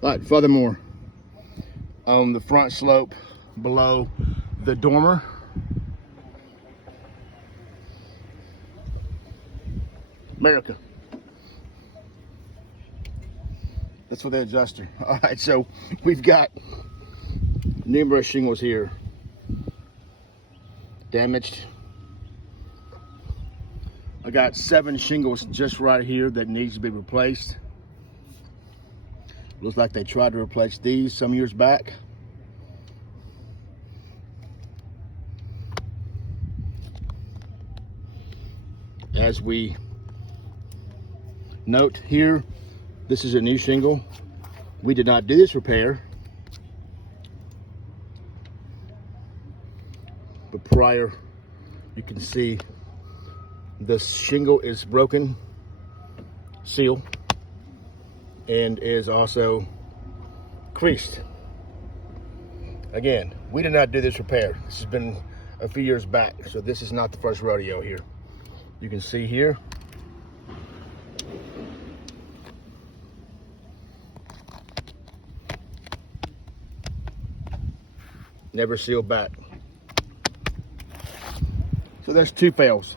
But furthermore, on the front slope below the dormer, America. That's for the adjuster. All right, so we've got numerous shingles here damaged. I got 7 shingles just right here that needs to be replaced. Looks like they tried to replace these some years back. As we note here, this is a new shingle. We did not do this repair, but prior, you can see the shingle is broken, seal, and is also creased. Again, we did not do this repair. This has been a few years back, so this is not the first rodeo here. You can see here, never sealed back. So there's 2 fails.